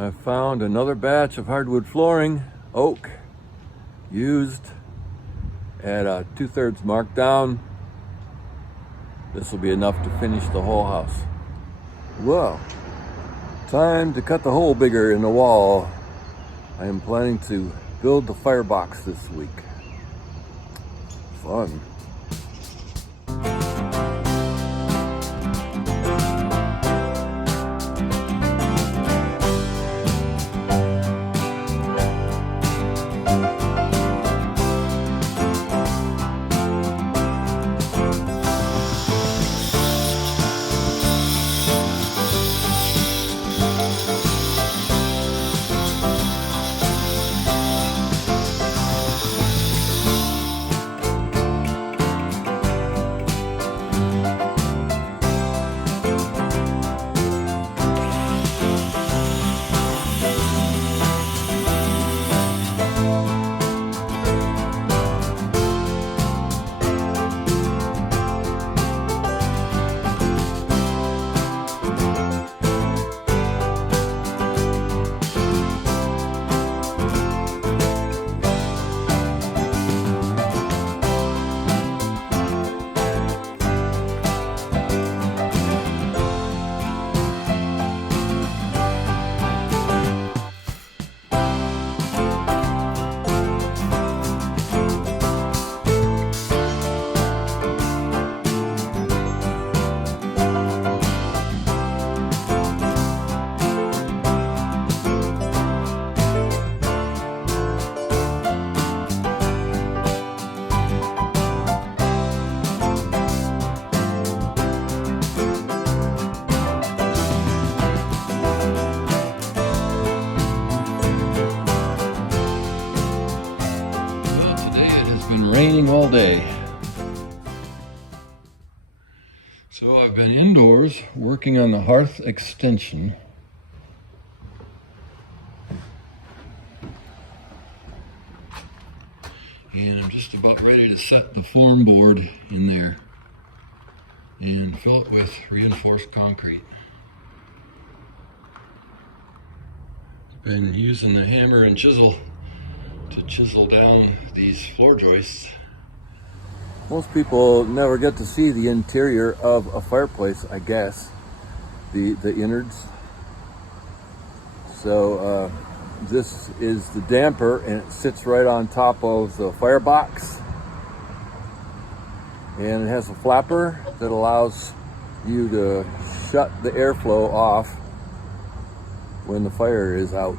I found another batch of hardwood flooring, oak, used at a 2/3 markdown. This will be enough to finish the whole house. Well, time to cut the hole bigger in the wall. I am planning to build the firebox this week. Fun. Raining all day. So I've been indoors working on the hearth extension. And I'm just about ready to set the form board in there and fill it with reinforced concrete. I've been using the hammer and chisel to chisel down these floor joists. Most people never get to see the interior of a fireplace, I guess, the innards. So this is the damper, and it sits right on top of the firebox, and it has a flapper that allows you to shut the airflow off when the fire is out.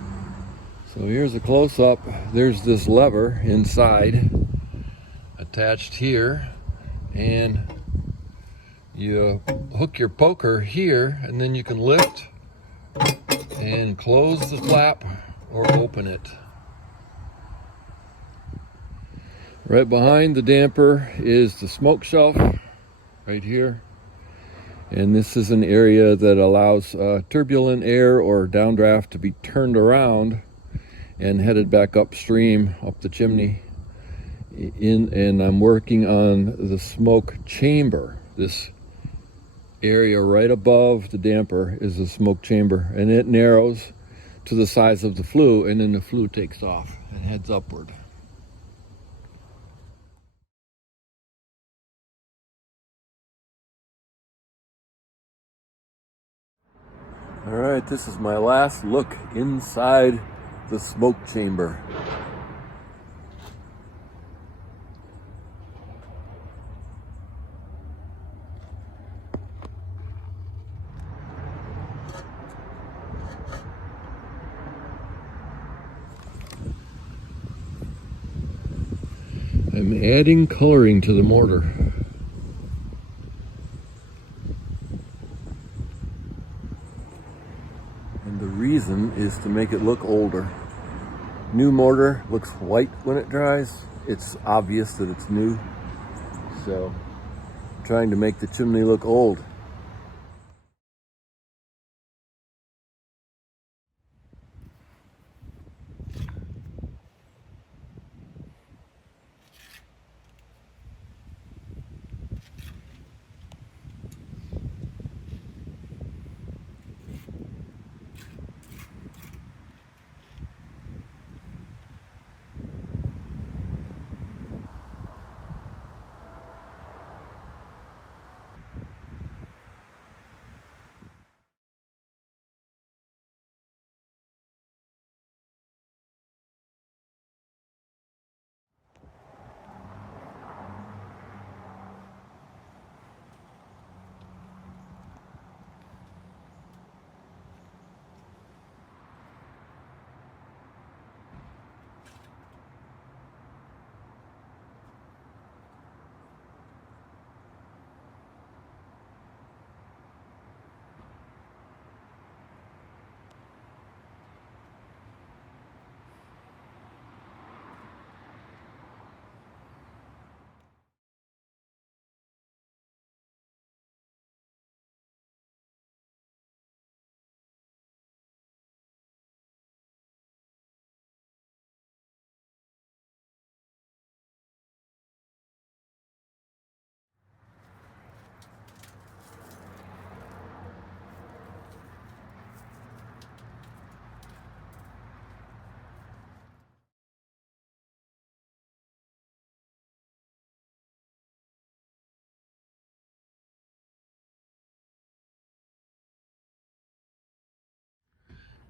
So here's a close-up. There's this lever inside attached here, and you hook your poker here, and then you can lift and close the flap or open it. Right behind the damper is the smoke shelf right here, and this is an area that allows turbulent air or downdraft to be turned around and headed back upstream up the chimney. And I'm working on the smoke chamber. This area right above the damper is the smoke chamber, and it narrows to the size of the flue, and then the flue takes off and heads upward. All right, this is my last look inside the smoke chamber. I'm adding coloring to the mortar. And the reason is to make it look older. New mortar looks white when it dries. It's obvious that it's new. So I'm trying to make the chimney look old.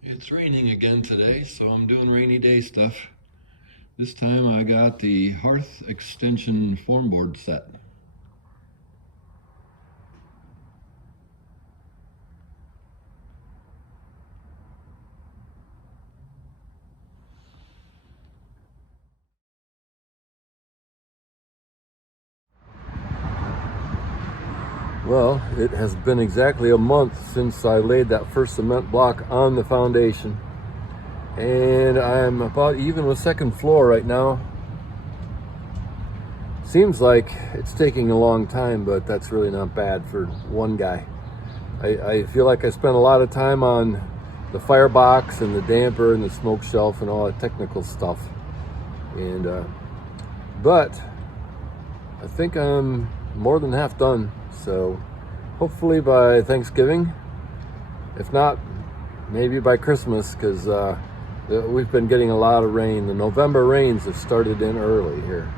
It's raining again today, so I'm doing rainy day stuff. This time I got the hearth extension form board set. Well, it has been exactly a month since I laid that first cement block on the foundation. And I'm about even with second floor right now. Seems like it's taking a long time, but that's really not bad for one guy. I feel like I spent a lot of time on the firebox and the damper and the smoke shelf and all that technical stuff. And but I think I'm more than half done. So hopefully by Thanksgiving, if not, maybe by Christmas, because we've been getting a lot of rain. The November rains have started in early here.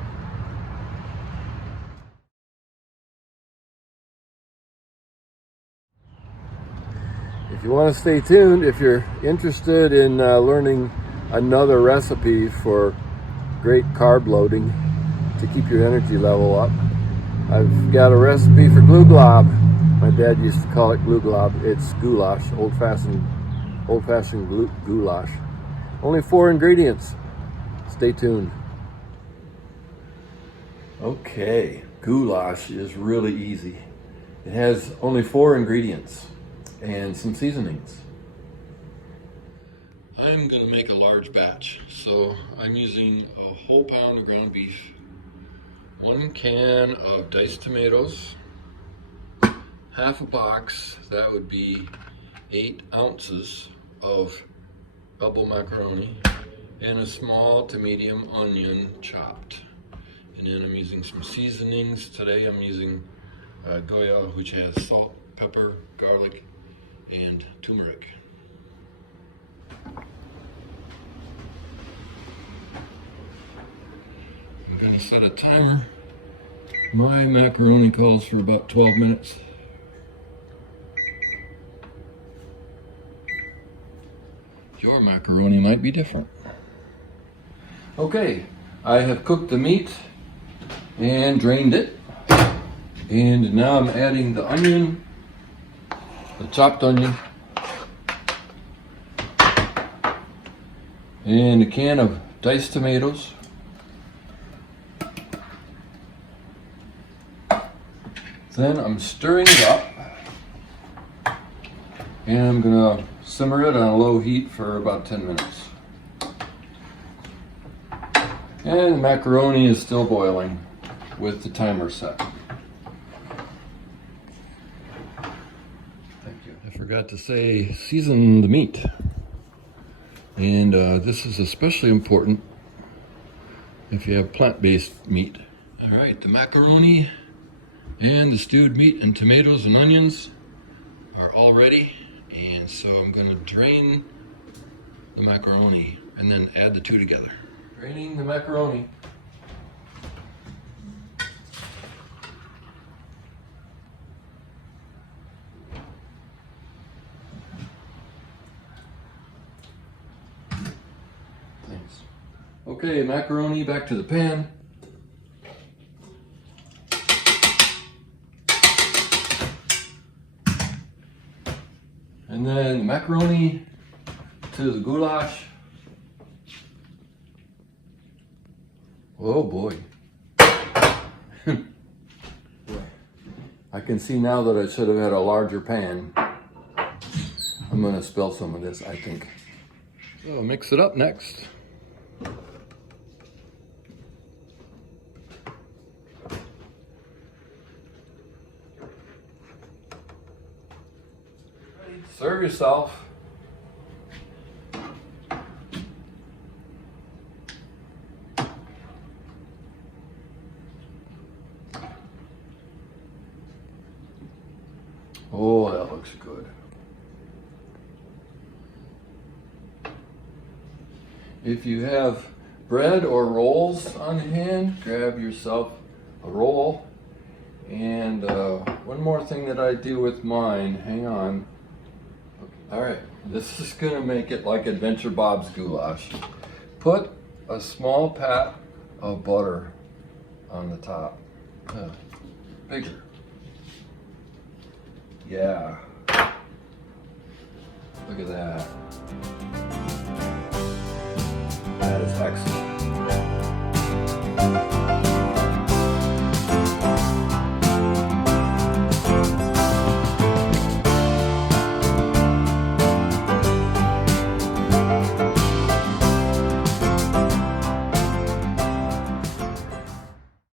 If you want to stay tuned, if you're interested in learning another recipe for great carb loading to keep your energy level up, I've got a recipe for Glooglob. My dad used to call it Glooglob. It's goulash, old-fashioned goulash. Only 4 ingredients. Stay tuned. Okay, goulash is really easy. It has only 4 ingredients and some seasonings. I'm gonna make a large batch, so I'm using a whole pound of ground beef, 1 can of diced tomatoes, half a box, that would be 8 ounces of double macaroni, and a small to medium onion chopped. And then I'm using some seasonings. Today I'm using Goya, which has salt, pepper, garlic, and turmeric. I'm gonna set a timer. My macaroni calls for about 12 minutes. Your macaroni might be different. Okay, I have cooked the meat and drained it. And now I'm adding the onion, the chopped onion, and a can of diced tomatoes. Then I'm stirring it up, and I'm gonna simmer it on a low heat for about 10 minutes. And the macaroni is still boiling with the timer set. Thank you. I forgot to say, season the meat. And this is especially important if you have plant-based meat. All right, the macaroni and the stewed meat and tomatoes and onions are all ready. And so I'm gonna drain the macaroni and then add the two together. Draining the macaroni. Thanks. Okay, macaroni back to the pan. And then the macaroni to the goulash. Oh boy. I can see now that I should have had a larger pan. I'm gonna spill some of this, I think. So mix it up next. Serve yourself. Oh, that looks good. If you have bread or rolls on hand, grab yourself a roll. And one more thing that I do with mine, hang on. Okay. All right. This is gonna make it like Adventure Bob's goulash. Put a small pat of butter on the top. Bigger. Yeah. Look at that.